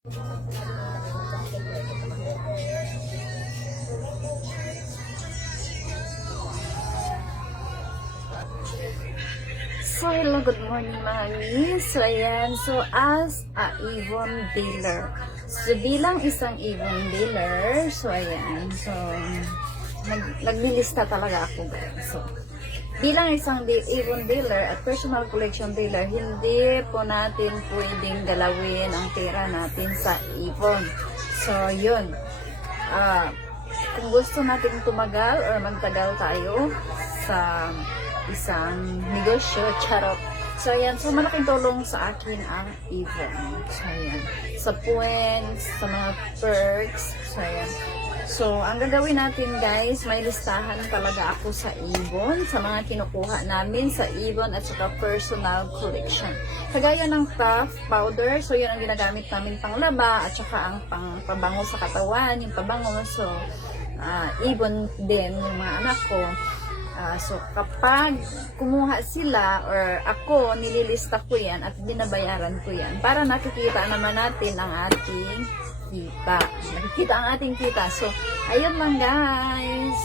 So, hello, good morning mga miss. So, ayan. So, as a Avon dealer. So, bilang isang Avon dealer, so, ayan. So, naglilista talaga ako, guys. So, bilang isang Avon dealer at personal collection dealer, hindi po natin pwedeng galawin ang pera natin sa Avon. So, yun. Kung gusto natin tumagal or magtagal tayo sa isang negosyo, charot. So, ayan. So, malaking tulong sa akin ang Avon. So, ayan. Sa points, sa mga perks. So, ayan. So, ang gagawin natin, guys, may listahan talaga ako sa Avon, sa mga kinukuha namin sa Avon at saka personal collection. Kagaya ng puff powder, so yun ang ginagamit namin panglaba at saka ang pabango sa katawan, yung pabango. So, Avon din yung mga anak ko. So, kapag kumuha sila or ako, nililista ko yan at binabayaran ko yan para nakikita naman natin ang ating kita. Nakikita ang ating kita. So, ayun lang guys.